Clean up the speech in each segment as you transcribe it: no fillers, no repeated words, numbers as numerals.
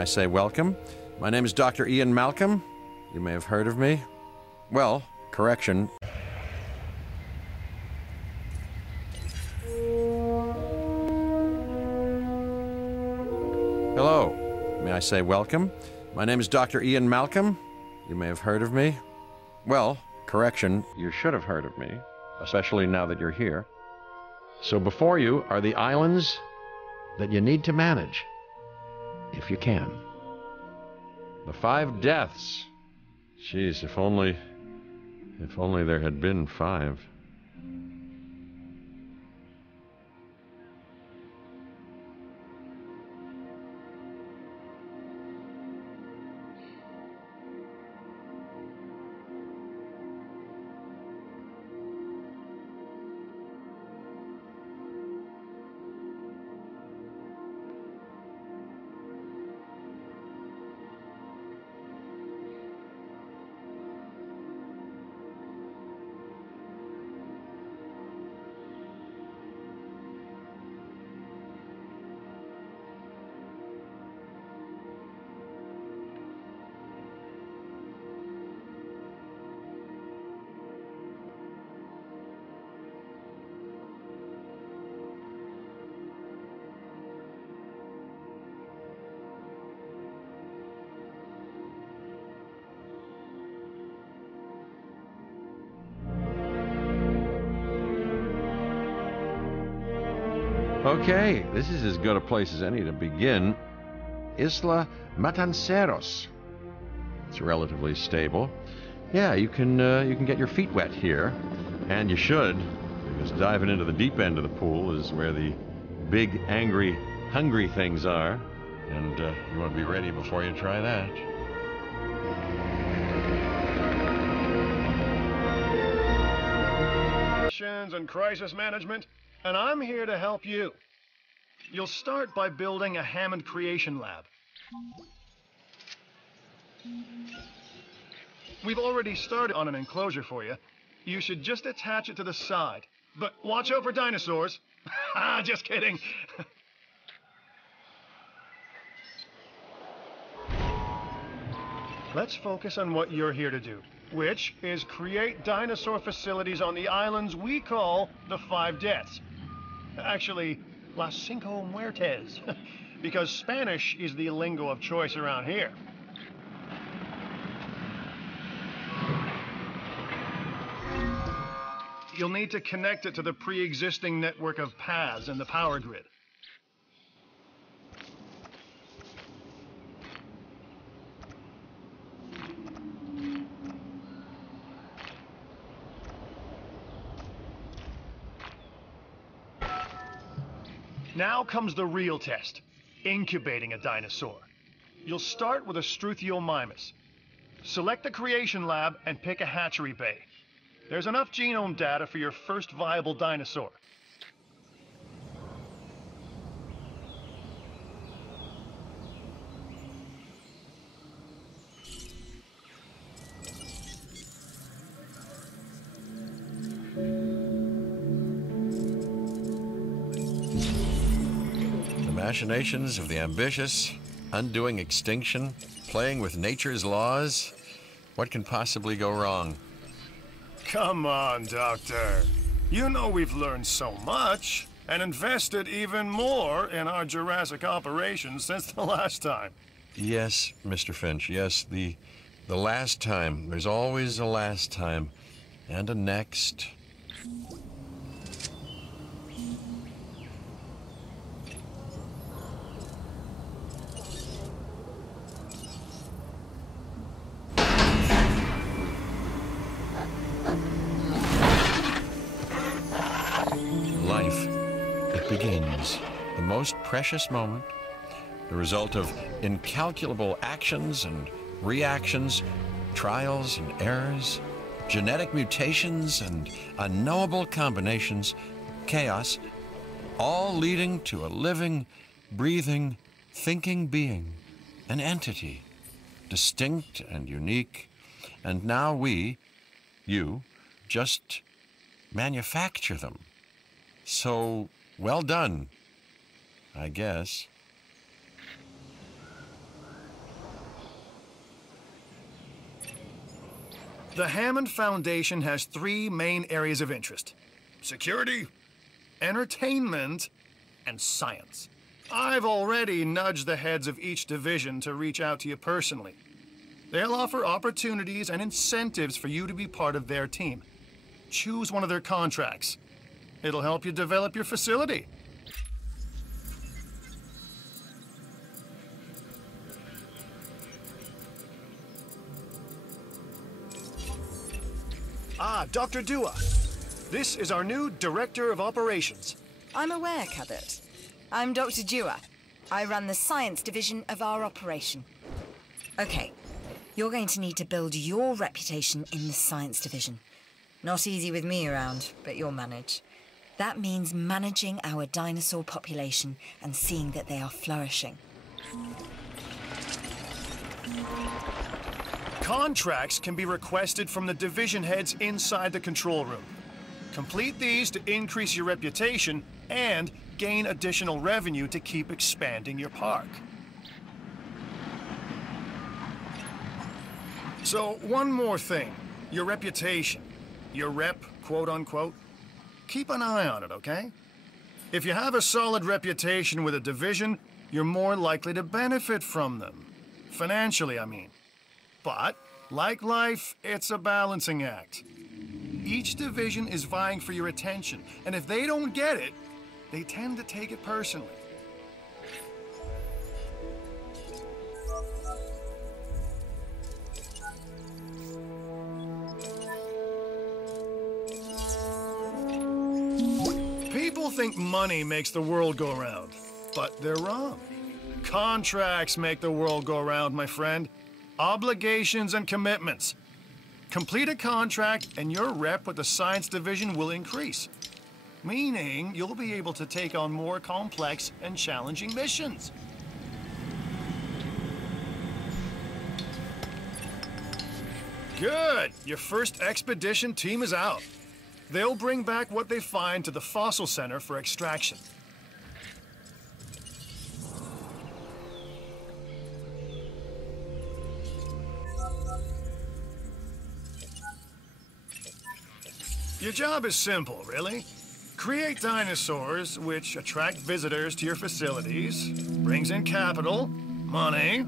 I say welcome? My name is Dr. Ian Malcolm. You may have heard of me. Well, correction. Hello. May I say welcome? My name is Dr. Ian Malcolm. You may have heard of me. Well, correction, you should have heard of me, especially now that you're here. So before you are the islands that you need to manage, if you can. The 5 deaths. Jeez, if only there had been 5. Okay, this is as good a place as any to begin. Isla Matanceros. It's relatively stable. Yeah, you can get your feet wet here, and you should, because diving into the deep end of the pool is where the big, angry, hungry things are, and you want to be ready before you try that. And crisis management, and I'm here to help you. You'll start by building a Hammond creation lab. We've already started on an enclosure for you. You should just attach it to the side. But watch out for dinosaurs. Just kidding. Let's focus on what you're here to do, which is create dinosaur facilities on the islands we call the 5 Deaths. Actually, Las Cinco Muertes, because Spanish is the lingo of choice around here. You'll need to connect it to the pre-existing network of paths in the power grid. Now comes the real test, incubating a dinosaur. You'll start with a Struthiomimus. Select the creation lab and pick a hatchery bay. There's enough genome data for your first viable dinosaur. Machinations of the ambitious, undoing extinction, playing with nature's laws. What can possibly go wrong? Come on, Doctor. You know we've learned so much and invested even more in our Jurassic operations since the last time. Yes, Mr. Finch, yes, the last time. There's always a last time. And a next. Life, it begins, the most precious moment, the result of incalculable actions and reactions, trials and errors, genetic mutations and unknowable combinations, chaos, all leading to a living, breathing, thinking being, an entity, distinct and unique, and now we, you, just manufacture them. So, well done, I guess. The Hammond Foundation has three main areas of interest: security, entertainment, and science. I've already nudged the heads of each division to reach out to you personally. They'll offer opportunities and incentives for you to be part of their team. Choose one of their contracts. It'll help you develop your facility. Ah, Dr. Dua. This is our new Director of Operations. I'm aware, Cabot. I'm Dr. Dua. I run the science division of our operation. Okay, you're going to need to build your reputation in the science division. Not easy with me around, but you'll manage. That means managing our dinosaur population and seeing that they are flourishing. Contracts can be requested from the division heads inside the control room. Complete these to increase your reputation and gain additional revenue to keep expanding your park. So, one more thing. Your reputation. Your rep, quote-unquote. Keep an eye on it, okay? If you have a solid reputation with a division, you're more likely to benefit from them. Financially, I mean. But, like life, it's a balancing act. Each division is vying for your attention, and if they don't get it, they tend to take it personally. People think money makes the world go round, but they're wrong. Contracts make the world go round, my friend. Obligations and commitments. Complete a contract and your rep with the science division will increase. Meaning you'll be able to take on more complex and challenging missions. Good! Your first expedition team is out. They'll bring back what they find to the fossil center for extraction. Your job is simple, really. Create dinosaurs, which attract visitors to your facilities, brings in capital, money,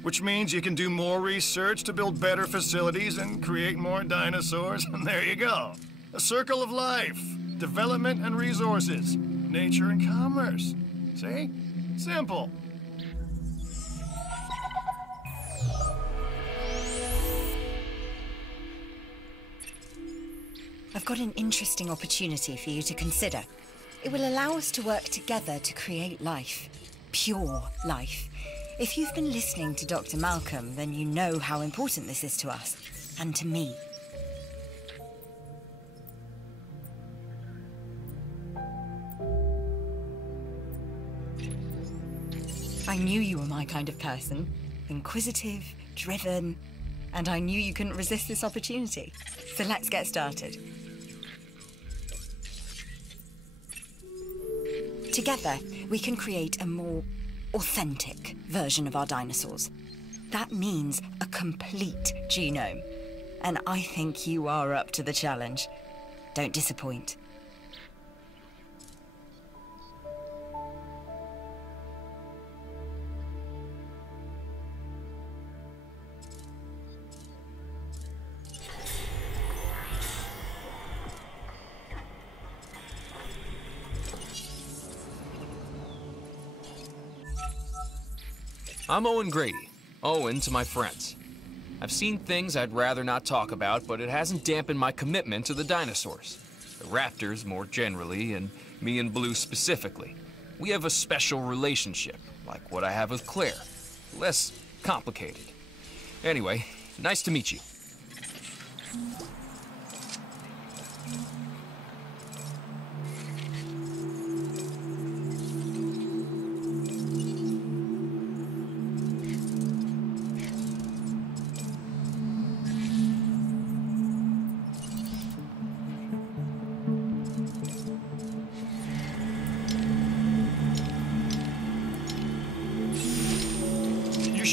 which means you can do more research to build better facilities and create more dinosaurs, and there you go. A circle of life, development and resources, nature and commerce. See? Simple. I've got an interesting opportunity for you to consider. It will allow us to work together to create life. Pure life. If you've been listening to Dr. Malcolm, then you know how important this is to us, and to me. I knew you were my kind of person. Inquisitive, driven, and I knew you couldn't resist this opportunity. So let's get started. Together, we can create a more authentic version of our dinosaurs. That means a complete genome. And I think you are up to the challenge. Don't disappoint. I'm Owen Grady. Owen to my friends. I've seen things I'd rather not talk about, but it hasn't dampened my commitment to the dinosaurs. The raptors more generally, and me and Blue specifically. We have a special relationship, like what I have with Claire. Less complicated. Anyway, nice to meet you.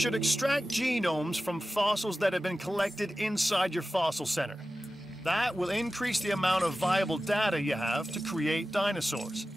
should extract genomes from fossils that have been collected inside your fossil center. That will increase the amount of viable data you have to create dinosaurs.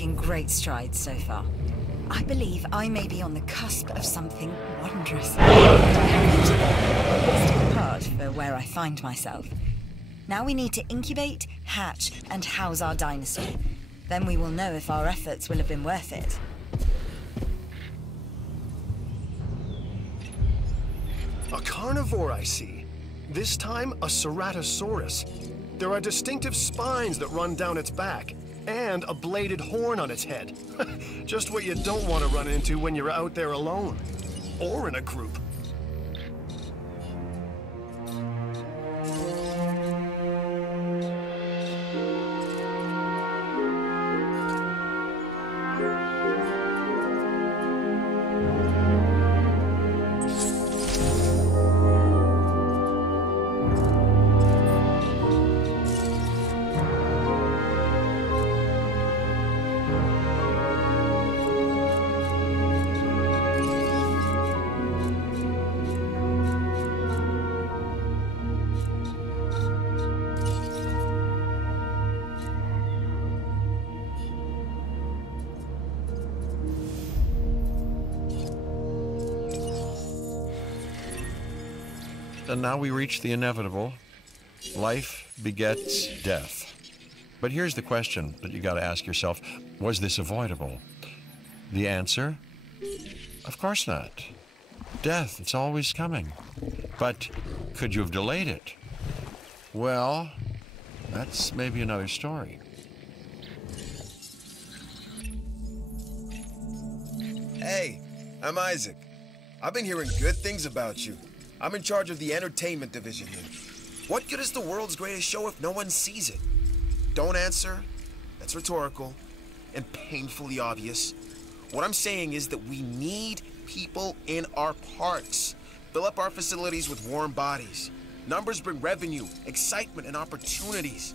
making great strides so far. I believe I may be on the cusp of something wondrous. And I have a stick apart for where I find myself. Now we need to incubate, hatch, and house our dinosaur. Then we will know if our efforts will have been worth it. A carnivore, I see. This time, a Ceratosaurus. There are distinctive spines that run down its back, and a bladed horn on its head. Just what you don't want to run into when you're out there alone. Or in a group. And now we reach the inevitable. Life begets death. But here's the question that you got to ask yourself. Was this avoidable? The answer? Of course not. Death, it's always coming. But could you have delayed it? Well, that's maybe another story. Hey, I'm Isaac. I've been hearing good things about you. I'm in charge of the entertainment division here. What good is the world's greatest show if no one sees it? Don't answer. That's rhetorical and painfully obvious. What I'm saying is that we need people in our parks. Fill up our facilities with warm bodies. Numbers bring revenue, excitement, and opportunities.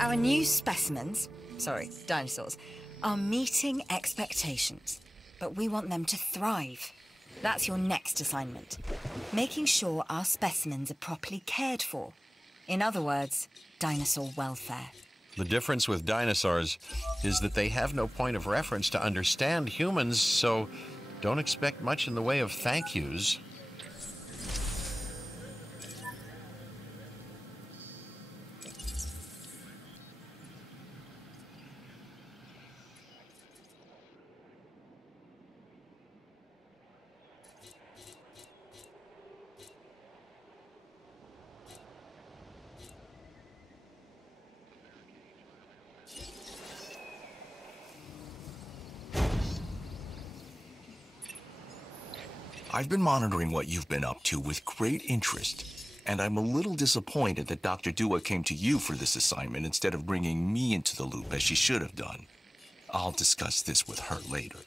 Our new specimens, dinosaurs, are meeting expectations, but we want them to thrive. That's your next assignment. Making sure our specimens are properly cared for. In other words, dinosaur welfare. The difference with dinosaurs is that they have no point of reference to understand humans, so don't expect much in the way of thank yous. I've been monitoring what you've been up to with great interest, and I'm a little disappointed that Dr. Dua came to you for this assignment instead of bringing me into the loop as she should have done. I'll discuss this with her later.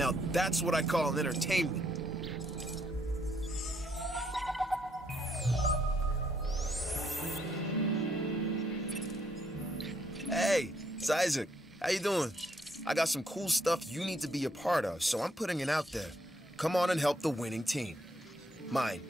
Now that's what I call an entertainment. Hey, it's Isaac. How you doing? I got some cool stuff you need to be a part of, so I'm putting it out there. Come on and help the winning team. Mine.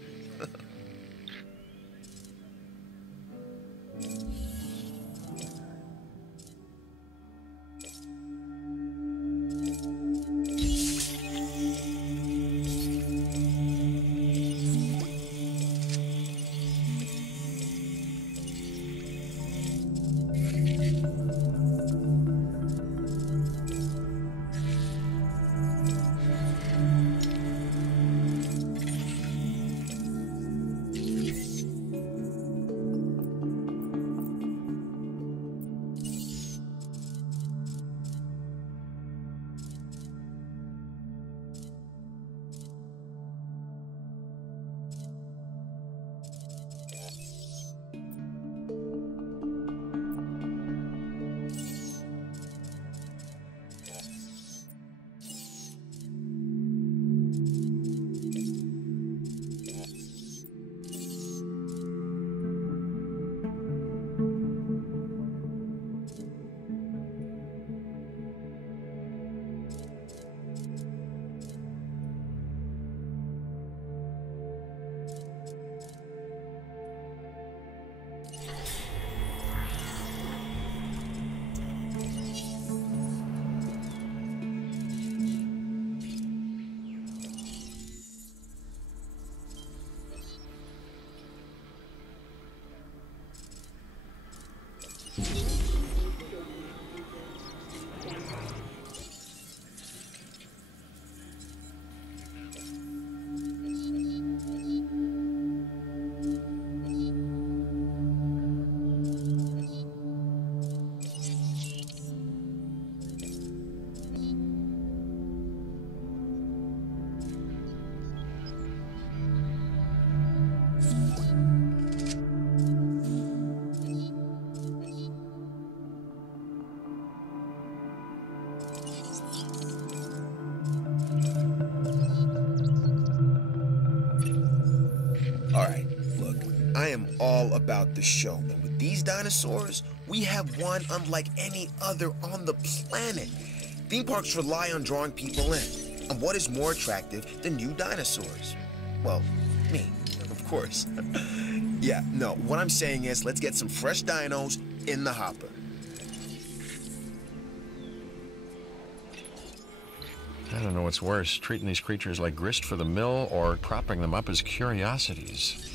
All right, look, I am all about the show, and with these dinosaurs, we have one unlike any other on the planet. Theme parks rely on drawing people in, and what is more attractive than new dinosaurs? Well, me, of course. Yeah, no, what I'm saying is let's get some fresh dinos in the hopper. I don't know what's worse, treating these creatures like grist for the mill or propping them up as curiosities.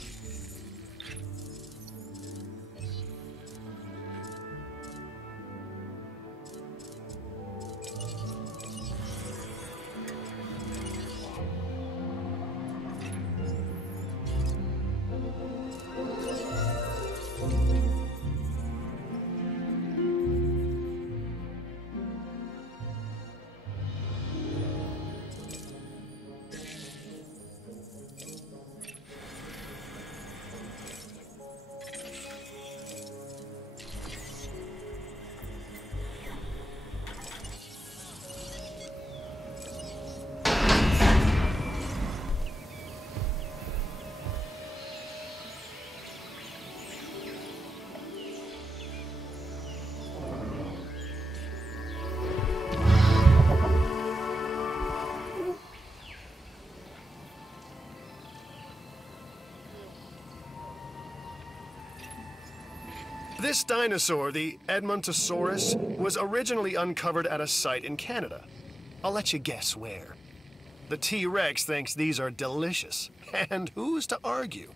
This dinosaur, the Edmontosaurus, was originally uncovered at a site in Canada. I'll let you guess where. The T-Rex thinks these are delicious, and who's to argue?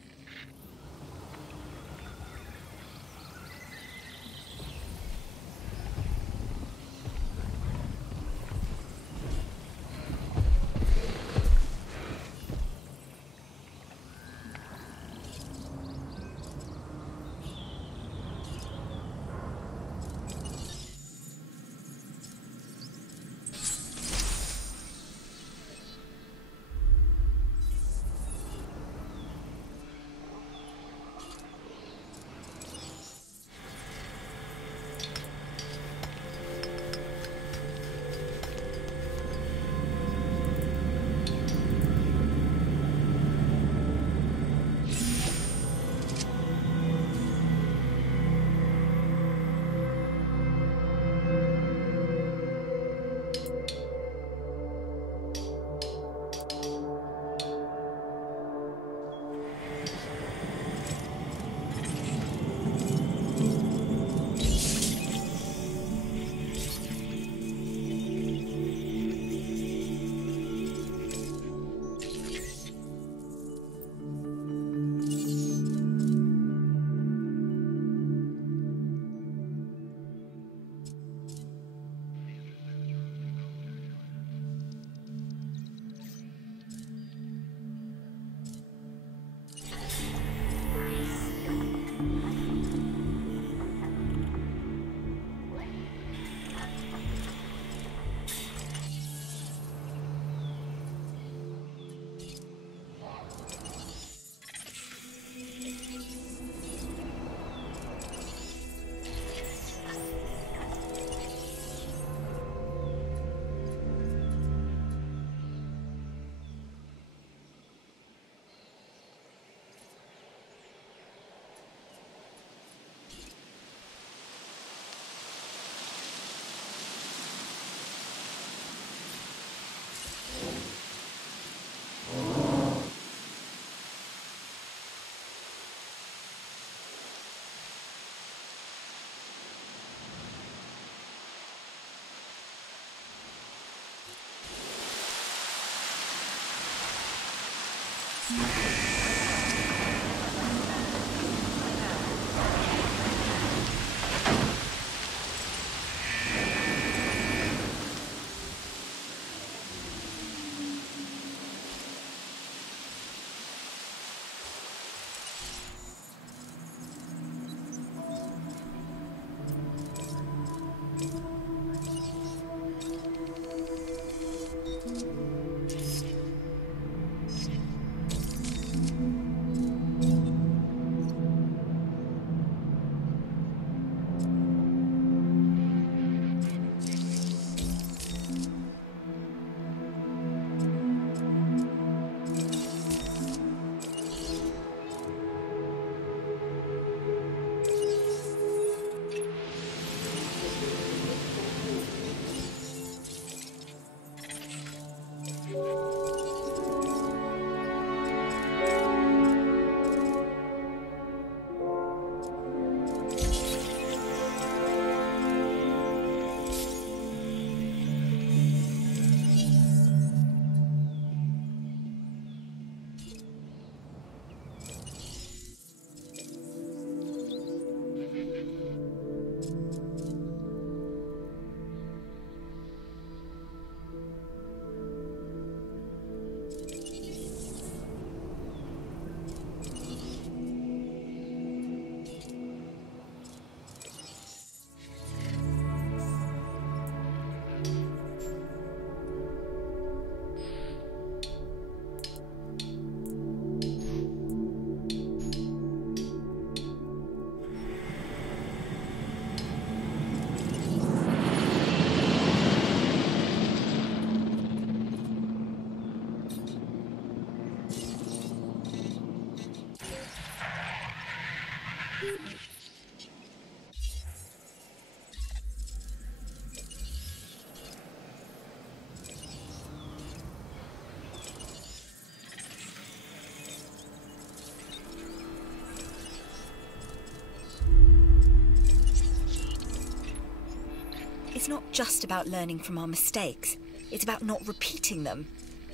It's not just about learning from our mistakes. It's about not repeating them.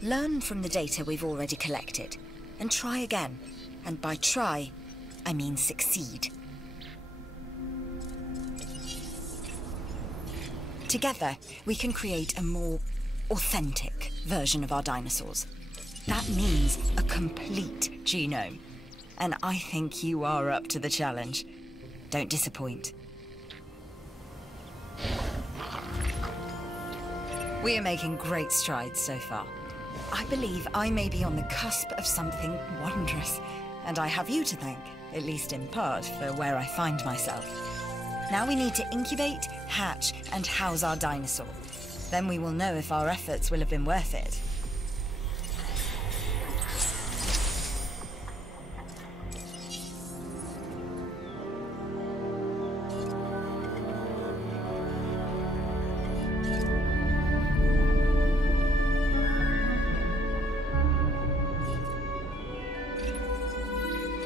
Learn from the data we've already collected, and try again. And by try, I mean succeed. Together, we can create a more authentic version of our dinosaurs. That means a complete genome. And I think you are up to the challenge. Don't disappoint. We are making great strides so far. I believe I may be on the cusp of something wondrous, and I have you to thank, at least in part, for where I find myself. Now we need to incubate, hatch, and house our dinosaur. Then we will know if our efforts will have been worth it.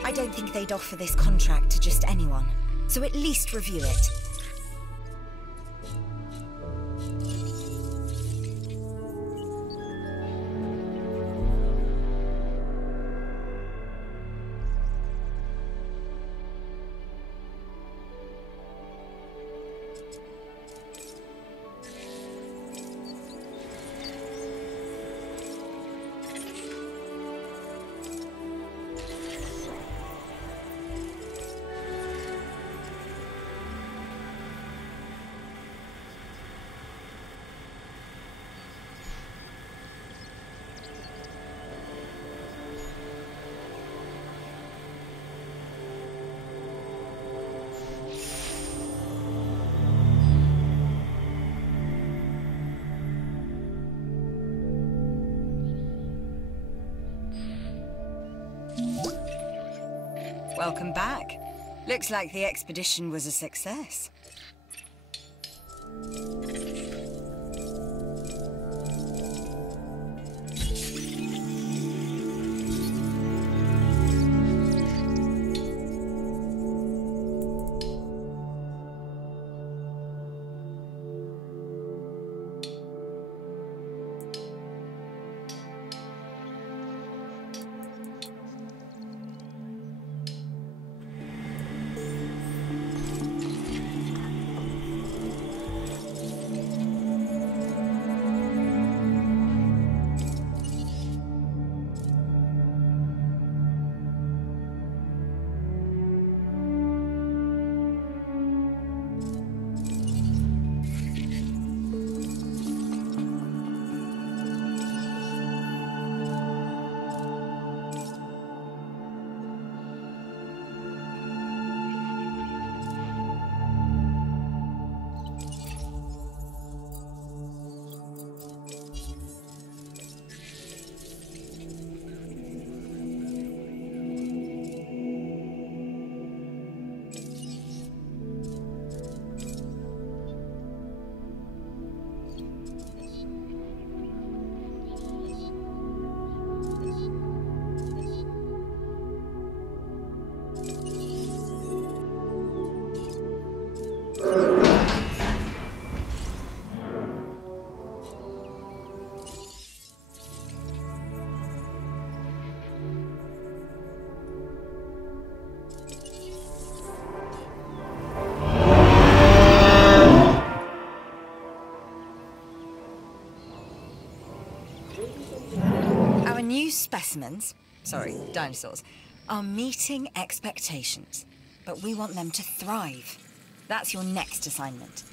I don't think they'd offer this contract to just anyone, so at least review it. Welcome back. Looks like the expedition was a success. Specimens, dinosaurs, are meeting expectations, but we want them to thrive. That's your next assignment.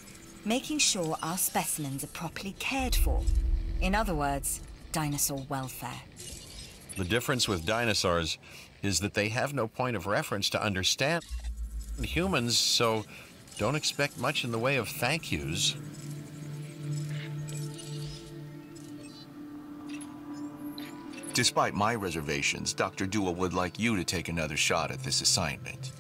Making sure our specimens are properly cared for. In other words, dinosaur welfare. The difference with dinosaurs is that they have no point of reference to understand humans, so don't expect much in the way of thank yous. Despite my reservations, Dr. Dua would like you to take another shot at this assignment.